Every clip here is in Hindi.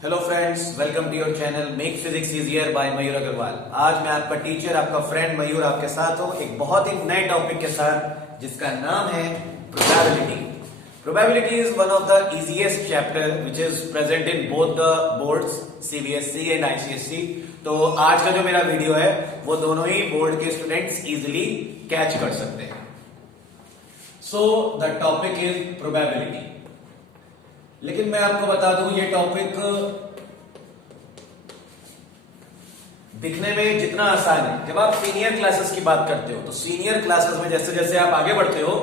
Hello friends, welcome to your channel make physics easier by Mayur Agarwal. आज मैं आपका टीचर, आपका फ्रेंड मयूर आपके साथ हूं एक बहुत ही नए टॉपिक के साथ जिसका नाम है probability. Probability is one of the easiest chapter which is present in both the boards CBSE and ICSE. तो आज का जो मेरा वीडियो है वो दोनों ही बोर्ड के स्टूडेंट्स इजिली कैच कर सकते हैं। So the topic is probability. लेकिन मैं आपको बता दूं ये टॉपिक दिखने में जितना आसान है, जब आप सीनियर क्लासेस की बात करते हो तो सीनियर क्लासेस में जैसे जैसे आप आगे बढ़ते हो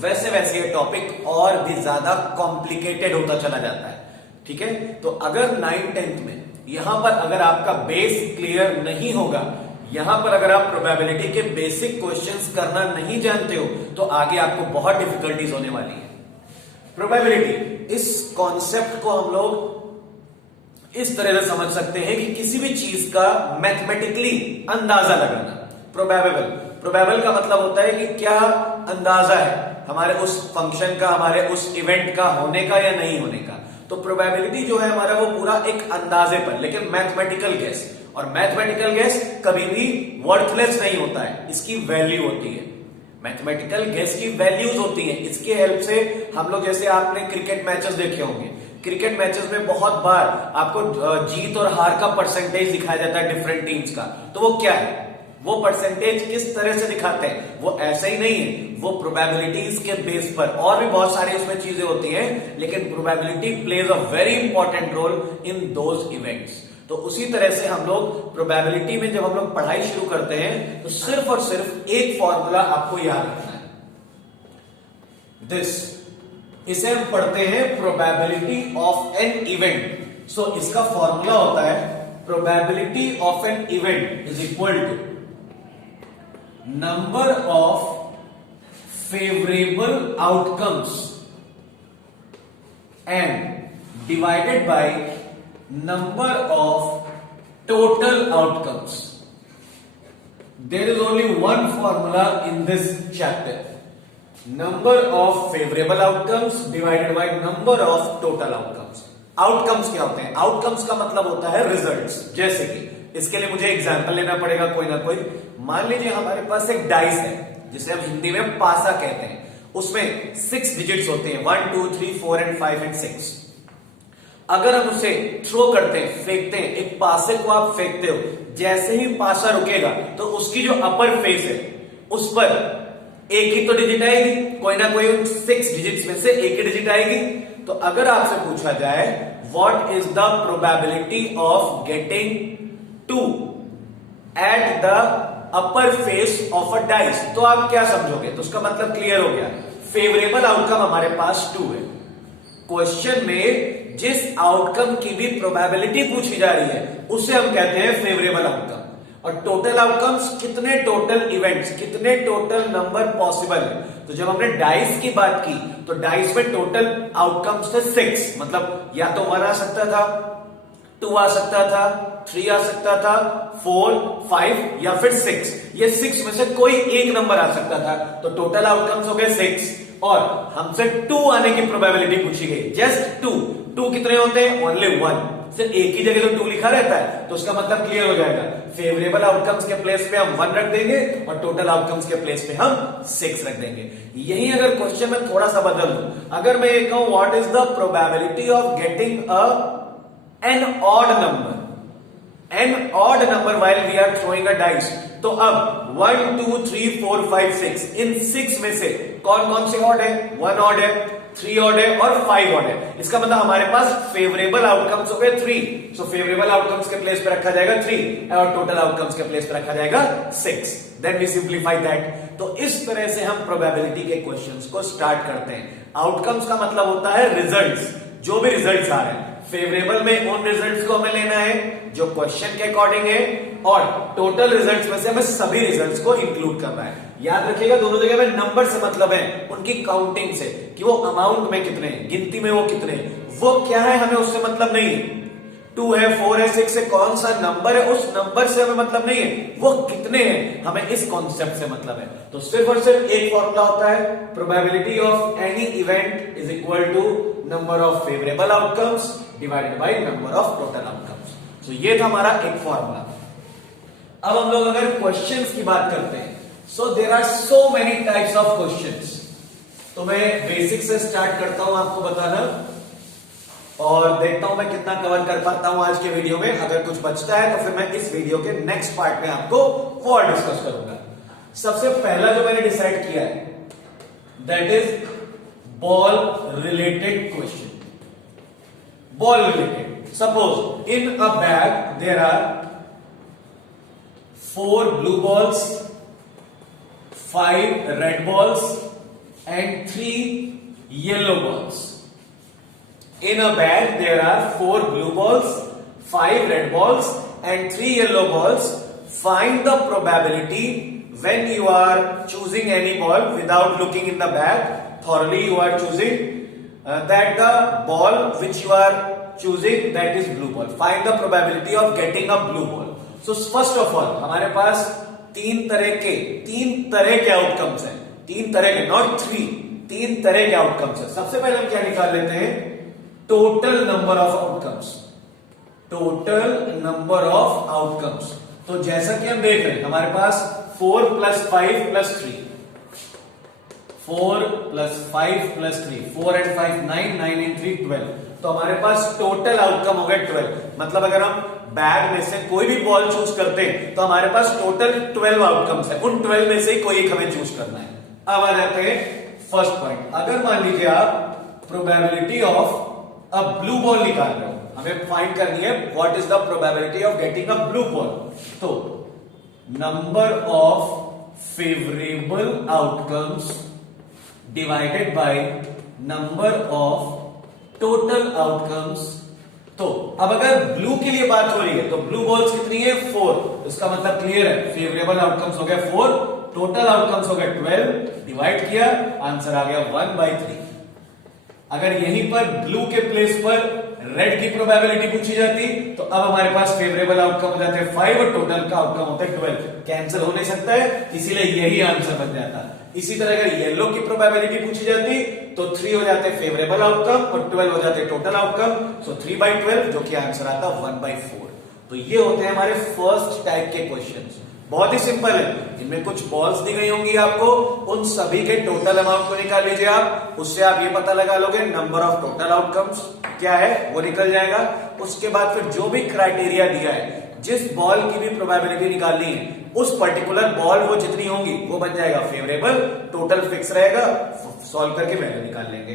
वैसे वैसे ये टॉपिक और भी ज्यादा कॉम्प्लिकेटेड होता चला जाता है। ठीक है, तो अगर 9th-10th में यहां पर अगर आपका बेस क्लियर नहीं होगा, यहां पर अगर आप प्रोबेबिलिटी के बेसिक क्वेश्चंस करना नहीं जानते हो तो आगे आपको बहुत डिफिकल्टीज होने वाली है। प्रोबेबिलिटी, इस कॉन्सेप्ट को हम लोग इस तरह से समझ सकते हैं कि किसी भी चीज का मैथमेटिकली अंदाजा लगाना। प्रोबेबल का मतलब होता है कि क्या अंदाजा है हमारे उस फंक्शन का, हमारे उस इवेंट का होने का या नहीं होने का। तो प्रोबेबिलिटी जो है हमारा वो पूरा एक अंदाजे पर, लेकिन मैथमेटिकल गेस, और मैथमेटिकल गेस कभी भी वर्थलेस नहीं होता है, इसकी वैल्यू होती है। मैथमेटिकल गेस की वैल्यूज होती हैं, इसके हेल्प से हम लोग, जैसे आपने क्रिकेट मैचेस देखे होंगे, क्रिकेट मैचेस में बहुत बार आपको जीत और हार का परसेंटेज दिखाया जाता है डिफरेंट टीम्स का। तो वो क्या है, वो परसेंटेज किस तरह से दिखाते हैं, वो ऐसे ही नहीं है, वो प्रोबेबिलिटीज के बेस पर, और भी बहुत सारी उसमें चीजें होती हैं, लेकिन probability plays a very important role in those events. तो उसी तरह से हम लोग प्रोबेबिलिटी में जब हम लोग पढ़ाई शुरू करते हैं तो सिर्फ और सिर्फ एक फॉर्मूला आपको याद रखना है, दिस, इसे हम पढ़ते हैं probability of an event. So इसका फॉर्मूला होता है probability of an event is equal to number of favourable outcomes and divided by number of total outcomes. There is only one formula in this chapter, number of favorable outcomes divided by number of total outcomes. Outcomes क्या होते हैं? Outcomes का मतलब होता है results। जैसे कि इसके लिए मुझे एग्जांपल लेना पड़ेगा कोई ना कोई। मान लीजिए हमारे पास एक डाइस है जिसे हम हिंदी में पासा कहते हैं, उसमें 6 डिजिट्स होते हैं, 1 2 3 4 एंड 5 एंड 6। अगर हम उसे थ्रो करते हैं, फेंकते हैं, एक पासे को आप फेंकते हो, जैसे ही पासा रुकेगा तो उसकी जो अपर फेस है उस पर एक ही तो डिजिट आएगी, कोई ना कोई उन 6 डिजिट्स में से एक ही डिजिट आएगी। तो अगर आपसे पूछा जाए what is the probability of getting 2 at the upper face of a dice, तो आप क्या समझोगे? तो उसका मतलब क्लियर हो गया, फेवरेबल आउटकम हमारे पास 2 है। क्वेश्चन में जिस आउटकम की भी प्रोबेबिलिटी पूछी जा रही है उसे हम कहते हैं फेवरेबल आउटकम। और टोटल आउटकम्स, कितने टोटल इवेंट्स, कितने टोटल नंबर पॉसिबल है। तो जब हमने डाइस की बात की तो डाइस में टोटल आउटकम्स थे 6, मतलब या तो 1 आ सकता था, 2 आ सकता था, 3 आ सकता था, 4 5 या फिर 6। ये 6 में से कोई एक नंबर आ सकता था। तो टोटल आउटकम्स हो गए 6 और हमसे 2 आने की प्रोबेबिलिटी पूछी गई, जस्ट 2 कितने होते हैं? ओनली 1। सिर्फ एक ही जगह तो 2 लिखा रहता है, तो उसका मतलब क्लियर हो जाएगा, फेवरेबल आउटकम्स के प्लेस पे हम 1 रख देंगे और टोटल आउटकम्स के प्लेस पे हम 6 रख देंगे। यही अगर क्वेश्चन में थोड़ा सा बदल दूं, अगर मैं ये कहूं what is the probability of getting an odd number while we are throwing a dice, तो अब 1 2 3 4 5 6, इन 6 में से कौन कौन से ऑड है? 1 ऑड है, 3 ऑड है और 5 ऑड है। इसका मतलब हमारे पास फेवरेबल आउटकम्स हो गए 3। सो फेवरेबल आउटकम्स के प्लेस पे रखा जाएगा 3 और टोटल आउटकम्स के प्लेस पे रखा जाएगा 6। Then we simplify that. तो इस तरह से हम प्रोबेबिलिटी के क्वेश्चंस को स्टार्ट करते हैं। आउटकम्स का मतलब होता है रिजल्ट्स, जो भी रिजल्ट्स आ रहे हैं। फेवरेबल में उन रिजल्ट्स को हमें लेना है जो क्वेश्चन के अकॉर्डिंग है, और टोटल रिजल्ट्स में से हमें सभी रिजल्ट्स को इंक्लूड करना है। याद रखिएगा दोनों जगह में नंबर से मतलब है उनकी काउंटिंग से, कि वो अमाउंट में कितने हैं, गिनती में वो कितने हैं, वो क्या है हमें उससे मतलब नहीं है। 2 है, 4 है, 6 है, कौन सा नंबर है, उस नंबर से हमें मतलब नहीं है, वो कितने हैं, हमें इस कॉन्सेप्ट से मतलब है। तो सिर्फ और सिर्फ एक फॉर्मूला होता है, probability of any event is equal to number of favourable outcomes divided by number of total outcomes. तो ये था हमारा एक फॉर्मूला। अब हम लोग अगर क्वेश्चंस की बात करते हैं, so there are so many types of questions. तो मैं बेसिक से स्टार्ट करता हूं आपको बताना, और देखता हूं मैं कितना कवर कर पाता हूं आज के वीडियो में। अगर कुछ बचता है तो फिर मैं इस वीडियो के नेक्स्ट पार्ट में आपको वो और डिस्कस करूंगा। सबसे पहला जो मैंने डिसाइड किया है that is ball related question. Ball related, suppose in a bag there are 4 blue balls, 5 red balls and 3 yellow balls. In a bag there are 4 blue balls, 5 red balls and 3 yellow balls. Find the probability when you are choosing any ball without looking in the bag. Thoroughly you are choosing that the ball which you are choosing that is blue ball. Find the probability of getting a blue ball. So first of all हमारे पास तीन तरह के आउटकम्स हैं, तीन तरह के, नॉट 3, 3 तरह के आउटकम्स हैं। सबसे पहले हम क्या निकाल लेते हैं, total number of outcomes. Total number of outcomes, तो जैसा कि हम देख रहे हैं हमारे पास 4 + 5 + 3, 4 + 5 + 3, 4 and 5 9, 9 and 3 12। तो हमारे पास टोटल आउटकम हो गए 12। मतलब अगर हम बैग में से कोई भी बॉल चूज करते हैं तो हमारे पास टोटल 12 आउटकम्स है, उन 12 में से ही कोई एक हमें चूज करना है। अब आ जाते हैं फर्स्ट पॉइंट। अगर मान लीजिए आप probability of a blue ball निकाल रहे हो, हमें फाइंड करनी है what is the probability of getting a blue ball. तो number of favourable outcomes divided by number of total outcomes. तो अब अगर ब्लू के लिए बात हो रही है तो ब्लू बॉल्स कितनी है, 4। इसका मतलब क्लियर है, फेवरेबल आउटकम्स हो गए 4, टोटल आउटकम्स हो गए 12, डिवाइड किया, आंसर आ गया 1/3। अगर यहीं पर ब्लू के प्लेस पर रेड की प्रोबेबिलिटी पूछी जाती तो अब हमारे पास फेवरेबल आउटकम हो जाते हैं 5 और टोटल का आउटकम होता है 12। कैंसिल हो नहीं सकता है, इसीलिए यही आंसर बन जाता है। इसी तरह अगर येलो की प्रोबेबिलिटी पूछी जाती तो 3 हो जाते फेवरेबल आउटकम और 12 हो जाते टोटल आउटकम, सो 3/12 जो कि आंसर आता 1/4। तो ये होते हैं हमारे फर्स्ट टाइप के क्वेश्चंस। बहुत ही सिंपल है, इनमें कुछ बॉल्स दी गई होंगी आपको, उन सभी के टोटल अमाउंट को निकाल लीजिए आप, उससे आप ये पता लगा लोगे नंबर ऑफ टोटल आउटकम्स क्या है, वो निकल जाएगा। उसके बाद फिर जो भी क्राइटेरिया दिया है, जिस बॉल की भी प्रोबेबिलिटी निकालनी है, उस पर्टिकुलर बॉल वो जितनी होंगी वो बन जाएगा फेवरेबल, टोटल फिक्स रहेगा, सॉल्व करके वैल्यू निकाल लेंगे।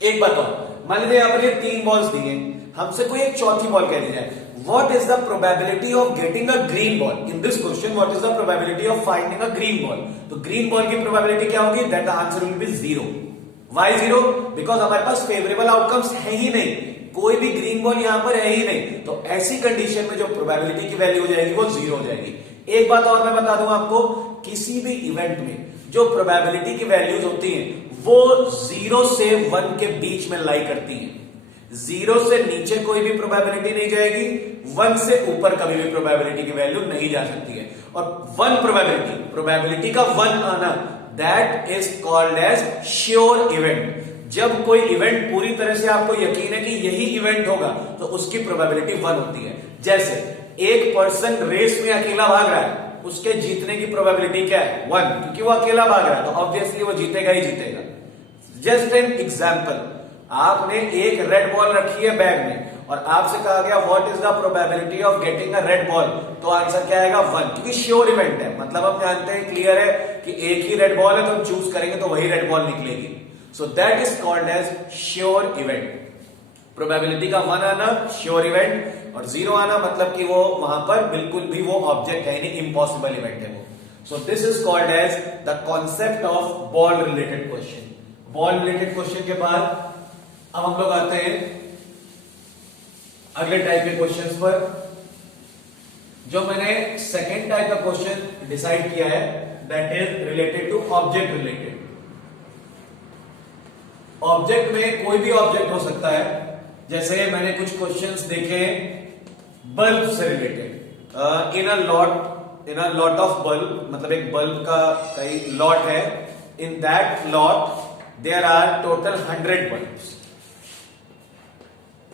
एक बात और, मान लीजिए यहाँ पर ये 3 बॉल्स दिए, हमसे कोई एक चौथी बॉल कह दी जाए, what is the probability of getting a green ball? In this question, what is the probability of finding a green ball? तो green ball की probability क्या होगी? That the answer will be 0. Why 0? Because हमारे पास favorable outcomes है ही नहीं, कोई भी ग्रीन बॉल यहां पर है ही नहीं। तो ऐसी कंडीशन में जो प्रोबेबिलिटी की वैल्यू हो जाएगी वो 0 हो जाएगी। एक बात और मैं बता दूं आपको, किसी भी इवेंट में जो प्रोबेबिलिटी की वैल्यूज होती हैं वो 0 से 1 के बीच में लाई करती हैं। 0 से नीचे कोई भी प्रोबेबिलिटी नहीं जाएगी, 1 से ऊपर कभी भी प्रोबेबिलिटी की वैल्यू नहीं जा सकती है। और 1 प्रोबेबिलिटी का 1 आना, that is called as sure event. जब कोई इवेंट पूरी तरह से आपको यकीन है कि यही इवेंट होगा तो उसकी प्रोबेबिलिटी 1 होती है। जैसे एक पर्सन रेस में अकेला भाग रहा है, उसके जीतने की प्रोबेबिलिटी क्या है, 1, क्योंकि वो अकेला भाग रहा है तो ऑब्वियसली वो जीतेगा ही जीतेगा। जस्ट एन एग्जाम्पल, आपने एक रेड बॉल रखी है बैग में और आपसे कहा गया what is the probability of getting a red ball, तो आंसर क्या आएगा 1, क्योंकि श्योर इवेंट है। मतलब हम जानते हैं, क्लियर है कि एक ही रेड बॉल है तो हम चूज करेंगे तो वही रेड बॉल निकलेगी। So that is called as sure event. Probability का 1 आना श्योर इवेंट और 0 आना मतलब कि वो वहां पर बिल्कुल भी वो ऑब्जेक्ट है, यानी इम्पॉसिबल इवेंट है वो। So this is called as the concept of ball related question. Ball related question के बाद अब हम लोग आते हैं अगले टाइप के क्वेश्चंस पर। जो मैंने सेकेंड टाइप का क्वेश्चन डिसाइड किया है that is related to object related. Object में कोई भी ऑब्जेक्ट हो सकता है, जैसे मैंने कुछ क्वेश्चंस देखे बल्ब से related, in a lot of bulb, मतलब एक बल्ब का कई लॉट है, in that lot there are total 100 bulbs,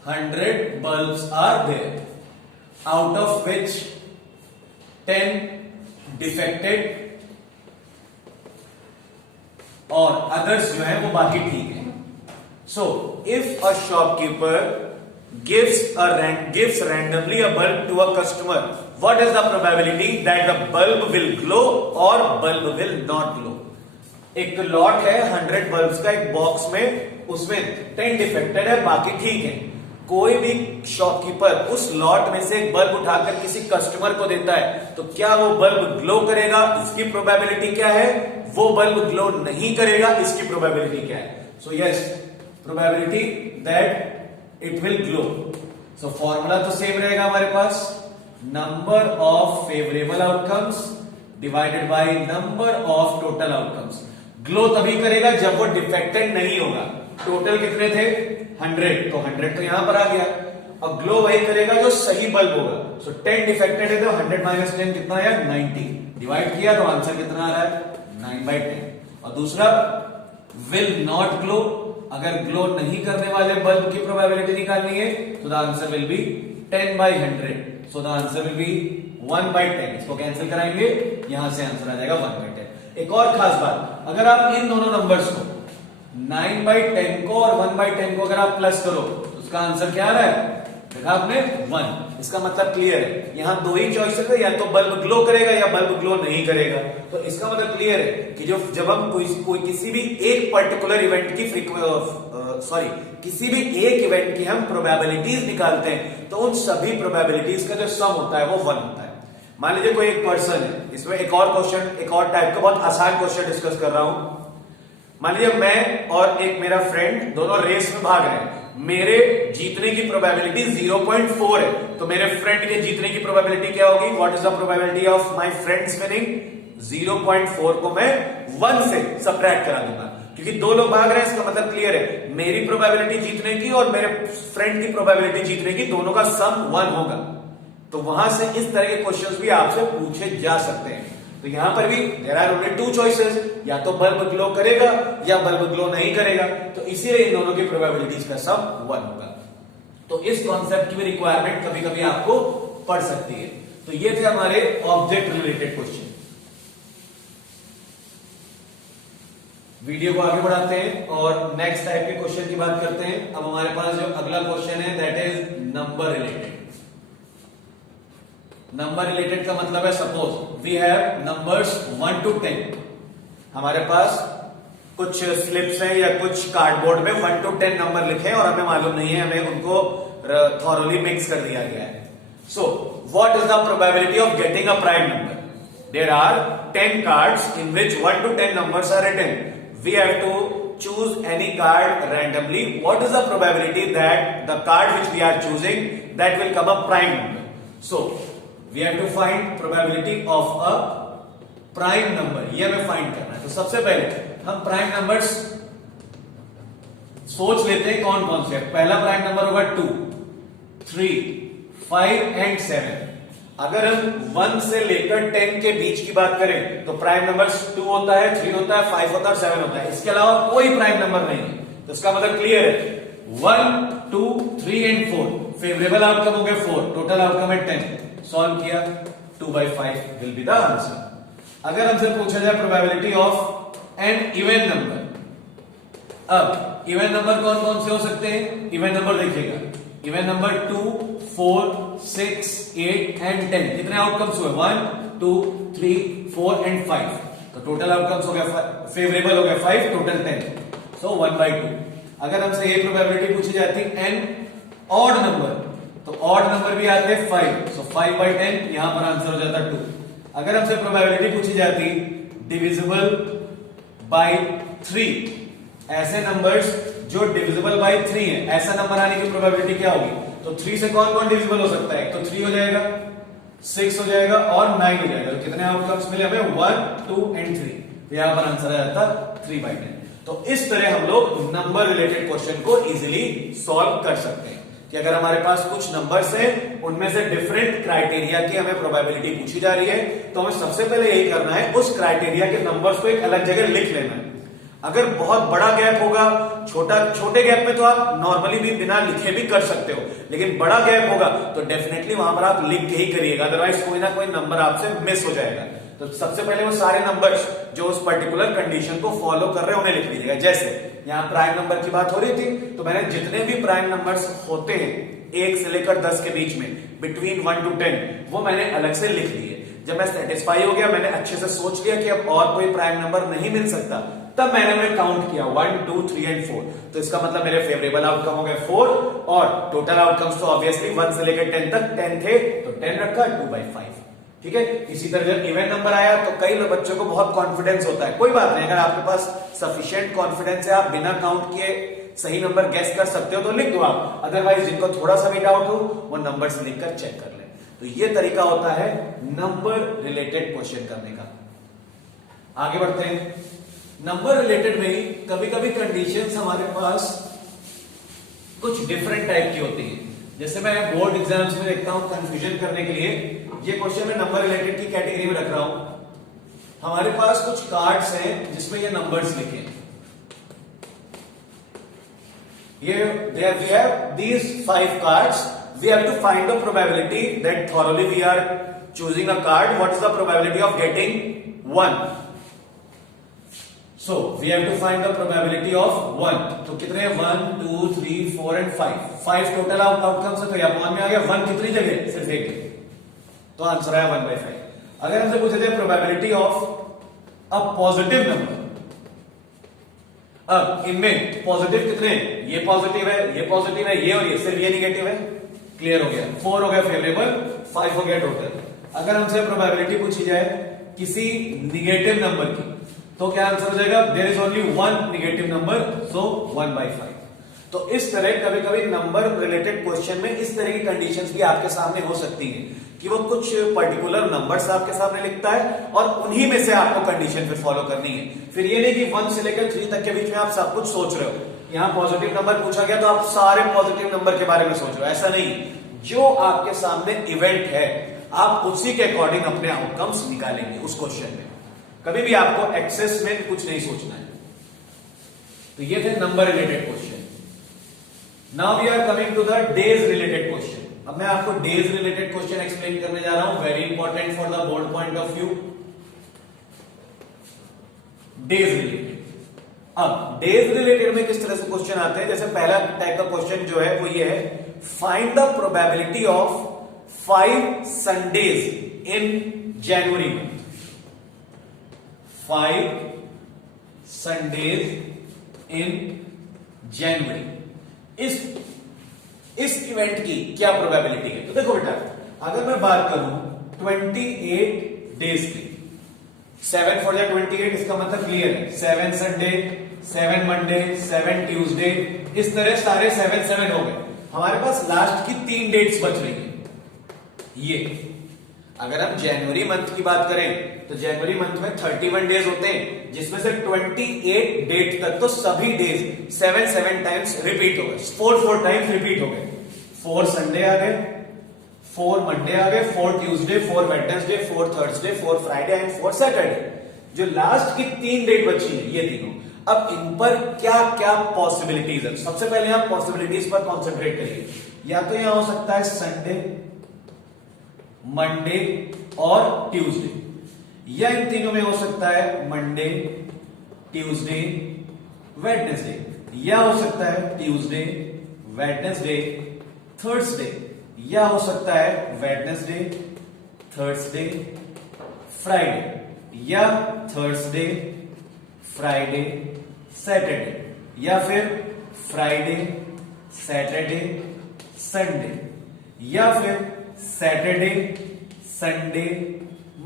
100 bulbs are there, out of which 10 defected और others जो है वो बाकी ठीक है. So if a shopkeeper gives randomly a bulb to a customer, what is the probability that the bulb will glow or bulb will not glow? एक लॉट है 100 बल्ब्स का एक बॉक्स में, उसमें 10 डिफेक्टेड है, बाकी ठीक है. कोई भी शॉपकीपर उस लॉट में से एक बल्ब उठाकर किसी कस्टमर को देता है, तो क्या वो बल्ब ग्लो करेगा, इसकी प्रोबेबिलिटी क्या है? वो बल्ब ग्लो नहीं करेगा, इसकी प्रोबेबिलिटी क्या है? So yes, probability that it will glow. So formula तो सेम रहेगा हमारे पास, number of favourable outcomes divided by number of total outcomes. Glow तभी करेगा जब वो डिफेक्टेड नहीं होगा. टोटल कितने थे? 100, तो 100 तो यहां पर आ गया. अब ग्लो वही करेगा जो सही बल्ब होगा. सो 10 डिफेक्टेड है तो 100 माइनस 10 कितना है? 90. डिवाइड किया तो आंसर कितना आ रहा है? 9/10. और दूसरा विल नॉट ग्लो, अगर ग्लो नहीं करने वाले बल्ब की प्रोबेबिलिटी निकालनी है तो the answer will be 10/100. So the answer will be 1/10. इसको कैंसिल कराएंगे, यहां से आंसर आ जाएगा 1/10. एक और खास बात, अगर आप इन दोनों नंबर्स को 9/10 को और 1/10 को अगर आप प्लस करो तो उसका आंसर क्या आ रहा है? देखा आपने? 1. इसका मतलब क्लियर है, यहां दो ही चॉइसेस है, या तो बल्ब ग्लो करेगा या बल्ब ग्लो नहीं करेगा. तो इसका मतलब क्लियर है कि जब हम कोई किसी भी एक पर्टिकुलर इवेंट की किसी भी एक इवेंट की हम प्रोबेबिलिटीज निकालते हैं तो उन सभी प्रोबेबिलिटीज का जो सम होता है वो 1 होता है. मान लीजिए कोई एक पर्सन है, इसमें एक और क्वेश्चन, एक और टाइप का बहुत आसान क्वेश्चन डिस्कस कर रहा हूं. मान लीजिए मैं और एक मेरा फ्रेंड दोनों रेस में भाग रहे हैं. मेरे जीतने की प्रोबेबिलिटी 0.4 है, तो मेरे फ्रेंड के जीतने की प्रोबेबिलिटी क्या होगी? What is the probability of my friends winning? 0.4 को मैं 1 से सबट्रैक्ट करा दूंगा, क्योंकि दो लोग भाग रहे हैं. इसका मतलब क्लियर है, मेरी प्रोबेबिलिटी जीतने की और मेरे फ्रेंड की प्रोबेबिलिटी जीतने की, दोनों का सम 1 होगा. तो वहां से इस तरह के क्वेश्चंस भी आपसे पूछे जा सकते हैं. तो यहां पर भी देयर आर ओनली 2 चॉइसेस, या तो बल्ब ग्लो करेगा या बल्ब ग्लो नहीं करेगा. तो इसीलिए इन दोनों की प्रोबेबिलिटीज का सम 1 होगा. तो इस कॉन्सेप्ट की भी रिक्वायरमेंट कभी कभी आपको पड़ सकती है. तो ये थे हमारे ऑब्जेक्ट रिलेटेड क्वेश्चन. वीडियो को आगे बढ़ाते हैं और नेक्स्ट टाइप के क्वेश्चन की बात करते हैं. अब हमारे पास जो अगला क्वेश्चन है that is number related. Number related का मतलब है, suppose we have numbers 1 to 10. हमारे पास कुछ स्लिप्स हैं या कुछ कार्डबोर्ड में 1 to 10 नंबर लिखे हैं और हमें मालूम नहीं है, हमें उनको थॉरली मिक्स कर दिया गया है. So what is the probability of getting a prime number? There are 10 cards in which 1 to 10 numbers are written. We have to choose any card randomly. What is the probability that the card which we are choosing that will come a prime number? So we have to find probability of a prime number. ये हमें फाइंड करना है. तो सबसे पहले हम प्राइम नंबर्स सोच लेते हैं कौन कौन से. पहला प्राइम नंबर होगा 2, 3, 5 एंड 7. अगर हम 1 से लेकर 10 के बीच की बात करें तो प्राइम नंबर 2 होता है, 3 होता है, 5 होता है, 7 होता है. इसके अलावा कोई प्राइम नंबर नहीं है. तो इसका मतलब क्लियर है, 1, 2, 3 एंड 4 फेवरेबल आउटकम हो गए 4, टोटल आउटकम है 10. सॉल्व किया, 2/5 विल बी द आंसर. अगर हमसे पूछा जाए probability of an even number, अब इवन नंबर कौन कौन से हो सकते हैं? इवन नंबर देखिएगा, इवन नंबर 2, 4, 6, 8 एंड 10. कितने आउटकम्स हुए? 1, 2, 3, 4 एंड 5. तो टोटल आउटकम्स हो गया, फेवरेबल हो गया 5, टोटल 10. सो 1/2. अगर हमसे ये प्रोबेबिलिटी पूछी जाती एन ऑड नंबर, तो ऑड नंबर भी आते हैं 5. सो 5/10, यहां पर आंसर हो जाता 2. अगर हमसे प्रोबेबिलिटी पूछी जाती डिविजिबल बाय 3, ऐसे नंबर्स जो डिविजिबल बाय 3 है, ऐसा नंबर आने की प्रोबेबिलिटी क्या होगी? तो 3 से कौन कौन डिविजिबल हो सकता है? तो 3 हो जाएगा, 6 हो जाएगा और 9 हो जाएगा. तो कितने आउटकम्स मिले हमें? 1, 2 एंड 3. तो यहां पर आंसर आ जाता 3/10. तो इस तरह हम लोग नंबर रिलेटेड क्वेश्चन को इजीली सॉल्व कर सकते हैं. कि अगर हमारे पास कुछ नंबर्स हैं, उनमें से डिफरेंट क्राइटेरिया की हमें प्रोबेबिलिटी पूछी जा रही है, तो हमें सबसे पहले यही करना है, उस क्राइटेरिया के नंबर्स को एक अलग जगह लिख लेना है। अगर बहुत बड़ा गैप होगा, छोटे गैप में तो आप नॉर्मली भी बिना लिखे भी कर सकते हो, लेकिन बड़ा गैप होगा तो डेफिनेटली वहां पर आप लिख के ही करिएगा, अदरवाइज कोई ना कोई नंबर आपसे मिस हो जाएगा। तो सबसे पहले वो सारे नंबर्स जो उस पर्टिकुलर कंडीशन को फॉलो कर रहे हैं उन्हें लिख लीजिएगा। जैसे यहाँ प्राइम नंबर की बात हो रही थी, तो मैंने जितने भी प्राइम नंबर्स होते हैं 1 से लेकर 10 के बीच में, बिटवीन 1 to 10, वो मैंने अलग से लिख लिए। जब मैं सेटिस्फाई हो गया, मैंने अच्छे से सोच लिया कि अब और कोई प्राइम नंबर नहीं मिल सकता, तब मैंने उन्हें काउंट किया 1 2 3 एंड 4। तो इसका मतलब मेरे फेवरेबल आउटकम हो गए 4, और टोटल आउटकम्स तो ऑब्वियसली 1 से लेकर 10 तक 10 थे, तो 10 रखा, 2/5। ठीक है। इसी तरह जब इवन नंबर आया तो कई बच्चों को बहुत कॉन्फिडेंस होता है, कोई बात नहीं, अगर आपके पास सफिशिएंट कॉन्फिडेंस है, आप बिना काउंट किए सही नंबर गेस कर सकते हो तो लिख दो आप, अदरवाइज जिनको थोड़ा सा भी डाउट हो वो नंबर्स लिखकर चेक कर लें। तो ये तरीका होता है नंबर रिलेटेड क्वेश्चन करने का। आगे बढ़ते हैं। नंबर रिलेटेड में ही कभी कभी कंडीशंस हमारे पास कुछ डिफरेंट टाइप की होती है। जैसे मैं बोर्ड एग्जाम्स में देखता हूं, कंफ्यूजन करने के लिए ये क्वेश्चन मैं नंबर रिलेटेड की कैटेगरी में रख रहा हूं। हमारे पास कुछ कार्ड्स हैं जिसमें ये नंबर्स लिखे हैं। We have these 5 cards. We have to find the probability that thoroughly we are choosing a card. What is the probability of getting 1? So we have to find the probability of 1. तो कितने? 1 2 3 4 and 5 टोटल आउटकम्स है, तो यह 1 में आ गया। 1 कितनी जगह? सिर्फ एक, तो आंसर आया 1/5। अगर हमसे पूछे थे probability of a positive number, अब इनमें पॉजिटिव कितने? ये पॉजिटिव है, ये पॉजिटिव है, ये और ये, सिर्फ ये निगेटिव है। क्लियर हो गया। 4 हो गया फेवरेबल, 5 हो गया टोटल। अगर हमसे प्रोबेबिलिटी पूछी जाए किसी निगेटिव नंबर की, तो क्या आंसर हो जाएगा? There is only 1 negative number, so 1/5। तो इस तरह कभी कभी नंबर रिलेटेड क्वेश्चन में इस तरह की कंडीशंस भी आपके सामने हो सकती हैं कि वो कुछ पर्टिकुलर नंबर्स आपके सामने लिखता है और उन्हीं में से आपको कंडीशन फिर फॉलो करनी है। फिर ये नहीं कि 1 से लेकर 3 तक के बीच में आप सब कुछ सोच रहे हो, यहां पॉजिटिव नंबर पूछा गया तो आप सारे पॉजिटिव नंबर के बारे में सोच रहे हो, ऐसा नहीं। जो आपके सामने इवेंट है आप उसी के अकॉर्डिंग अपने आउटकम्स निकालेंगे उस क्वेश्चन में। कभी भी आपको एक्सेस में कुछ नहीं सोचना है। तो ये थे number related question. Now we are coming to the days related question. अब मैं आपको डेज रिलेटेड क्वेश्चन एक्सप्लेन करने जा रहा हूं, very important for the board point of view. Days related. अब डेज रिलेटेड में किस तरह से क्वेश्चन आते हैं? जैसे पहला टाइप का क्वेश्चन जो है वो ये है, find the probability of 5 Sundays in January month. 5 Sundays in January, इस इवेंट की क्या प्रोबेबिलिटी है? तो देखो बेटा, अगर मैं बात करूं 28 डेज की, 7 for 28, इसका मतलब क्लियर है, 7 संडे, 7 मंडे, 7 ट्यूसडे, इस तरह सारे 7 हो गए। हमारे पास लास्ट की 3 डेट्स बच रही है। ये अगर हम जनवरी मंथ की बात करें तो जनवरी मंथ में 31 डेज होते हैं, जिसमें से 28 डेट तक तो सभी डेज 7 टाइम्स रिपीट हो गए, 4 टाइम्स रिपीट हो गए। 4 संडे आ गए, 4 मंडे आ गए, 4 Tuesday, 4 Wednesday, 4 Thursday, 4 Friday and 4 Saturday. जो लास्ट की 3 डेट बची है ये तीनों, अब इन पर क्या क्या पॉसिबिलिटीज है? सबसे पहले आप पॉसिबिलिटीज पर कॉन्सेंट्रेट करिए। या तो यहां हो सकता है संडे, मंडे और ट्यूसडे, या इन तीनों में हो सकता है मंडे, ट्यूसडे, वेडनेसडे, या हो सकता है ट्यूसडे, वेडनेसडे, थर्सडे, या हो सकता है वेडनेसडे, थर्सडे, फ्राइडे, या थर्सडे, फ्राइडे, सैटरडे, या फिर फ्राइडे, सैटरडे, संडे, या फिर सैटरडे, संडे,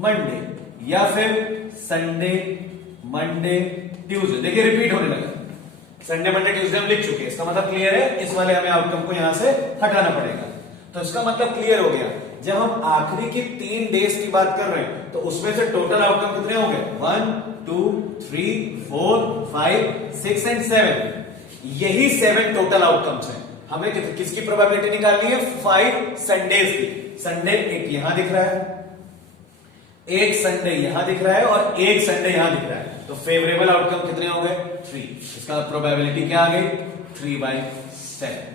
मंडे, या फिर संडे, मंडे, ट्यूसडे। देखिए रिपीट होने लगा, संडे, मंडे, ट्यूसडे हम लिख चुके हैं, इसका मतलब क्लियर है। इस वाले हमें आउटकम को यहां से हटाना पड़ेगा। तो इसका मतलब क्लियर हो गया, जब हम आखिरी की 3 डेज की बात कर रहे हैं तो उसमें से टोटल आउटकम कितने हो गए? 1 2 3 4 5 6 एंड 7, यही 7 टोटल आउटकम्स हैं। हमें किसकी प्रोबेबिलिटी निकालनी है? 5 संडेज की। संडे एक यहां दिख रहा है, एक संडे यहां दिख रहा है और एक संडे यहां दिख रहा है, तो फेवरेबल आउटकम कितने हो गए? 3। इसका प्रोबेबिलिटी क्या आ गई? 3/7।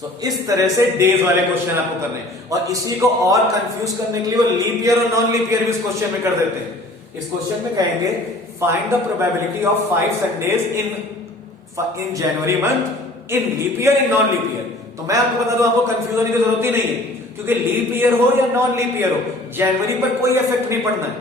सो इस तरह से डेज वाले क्वेश्चन आपको करने हैं, और इसी को और कंफ्यूज करने के लिए वो लीप ईयर और नॉन लीप ईयर भी इस क्वेश्चन में कर देते हैं। इस क्वेश्चन में कहेंगे find the probability of 5 Sundays in January month in leap year in non leap year. तो मैं आपको बता दूं, आपको कंफ्यूज होने की जरूरत ही नहीं है, क्योंकि लीप ईयर हो या नॉन लीप ईयर हो, जनवरी पर कोई इफेक्ट नहीं पड़ना है।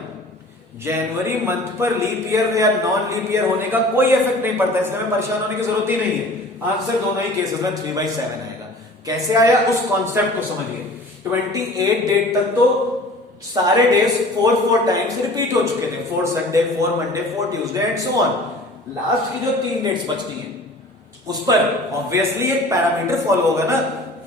जनवरी मंथ पर लीप ईयर या नॉन लीप ईयर होने का कोई इफेक्ट नहीं पड़ता, इसलिए हमें परेशान होने की जरूरत ही नहीं है। आंसर दोनों ही केसेस में 3/7 आएगा। कैसे आया उस कॉन्सेप्ट को समझिए। 28 डेट तक तो सारे डेज 4 टाइम्स रिपीट हो चुके थे, 4 Sunday, 4 Monday, 4 Tuesday and so on. Last की जो 3 डेट्स बचती हैं उस पर ऑब्वियसली एक पैरामीटर फॉलो होगा ना,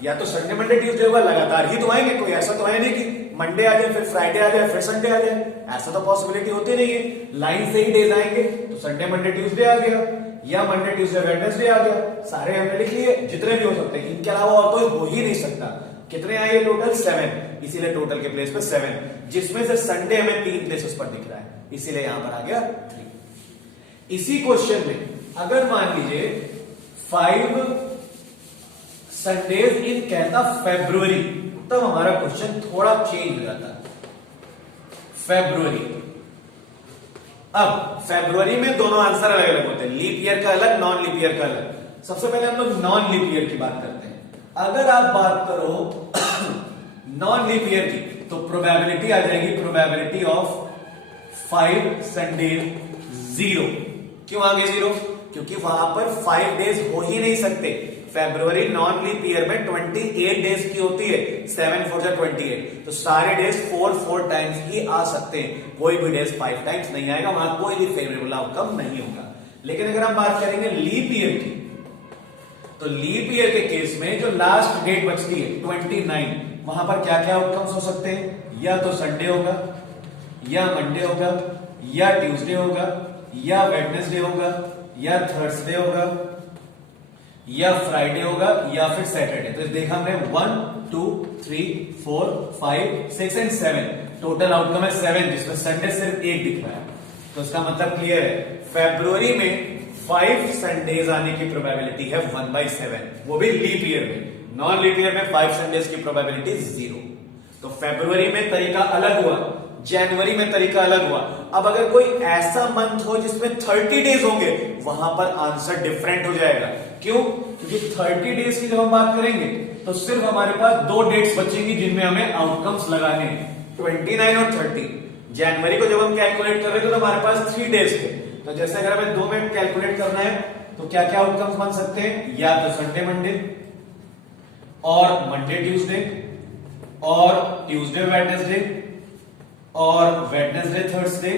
या तो संडे मंडे ट्यूसडे होगा, लगातार ही तो आएंगे, कोई ऐसा तो है नहीं कि मंडे आ जाए फिर फ्राइडे आ जाए फिर संडे आ जाए, ऐसा तो पॉसिबिलिटी होती नहीं है। लाइन से ही डेज आएंगे, तो संडे मंडे ट्यूसडे आ गया या मंडे ट्यूसडे वेडनेसडे आ गया, सारे हमने लिख लिए, जितने भी हो सकते हैं। इनके अलावा और कोई हो ही नहीं सकता। कितने आए टोटल? 7, इसीलिए टोटल के प्लेस पे 7, जिसमें से संडे हमें 3 प्लेसेस पर दिख रहा है, इसीलिए यहां पर आ गया 3। इसी क्वेश्चन में अगर मान लीजिए 5 संडेज इन कहता फेब्रुवरी, तब हमारा क्वेश्चन थोड़ा चेंज हो जाता। फेब्रुवरी, अब फेब्रुवरी में दोनों आंसर अलग अलग होते हैं, लीप ईयर का अलग, नॉन लीप ईयर का अलग। सबसे पहले हम लोग नॉन लीप ईयर की बात करते हैं। अगर आप बात करो नॉन लीप ईयर की, तो प्रोबेबिलिटी आ जाएगी, प्रोबेबिलिटी ऑफ 5 संडेज 0। क्यों आ गए 0? क्योंकि वहां पर 5 डेज हो ही नहीं सकते। फेब्रुवरी नॉन लीप ईयर में 28 डेज की होती है, 7 4 जा 28, तो सारे डेज 4 टाइम्स ही आ सकते हैं, कोई भी डेज 5 टाइम्स नहीं आएगा, वहां कोई भी फेवरेबल आउटकम नहीं होगा। लेकिन अगर हम बात करेंगे लीप ईयर की, तो लीप ईयर के केस में जो लास्ट डेट बचती है 29, वहां पर क्या क्या आउटकम्स हो सकते हैं? या तो संडे होगा, या मंडे होगा, या ट्यूसडे होगा, या वेडनेसडे होगा, या थर्सडे होगा, या फ्राइडे होगा, या फिर सैटरडे। तो देखा हमने 1 2 3 4 5 6 एंड 7, टोटल आउटकम है 7, जिसमें संडे सिर्फ एक दिख रहा है। तो इसका मतलब क्लियर है, फेब्रुवरी में 5 संडेज आने की प्रोबेबिलिटी है 1/7, वो भी लीप ईयर में। नॉन लीप ईयर में 5 संडेज की प्रोबेबिलिटी 0। तो फेब्रुवरी में तरीका अलग हुआ, जनवरी में तरीका अलग हुआ। अब अगर कोई ऐसा मंथ हो जिसमें 30 डेज होंगे, वहां पर आंसर डिफरेंट हो जाएगा। क्यों? क्योंकि 30 डेज की जब हम बात करेंगे तो सिर्फ हमारे पास 2 डेट्स बचेंगी जिनमें हमें आउटकम्स लगाने हैं, 29 और 30। जनवरी को जब हम कैलकुलेट कर रहे थे तो हमारे पास 3 डेज थे, तो जैसे अगर हमें 2 में कैलकुलेट करना है तो क्या क्या आउटकम्स बन सकते हैं? या तो संडे मंडे और मंडे ट्यूसडे और ट्यूसडे वेडनेसडे और वेडनेसडे थर्सडे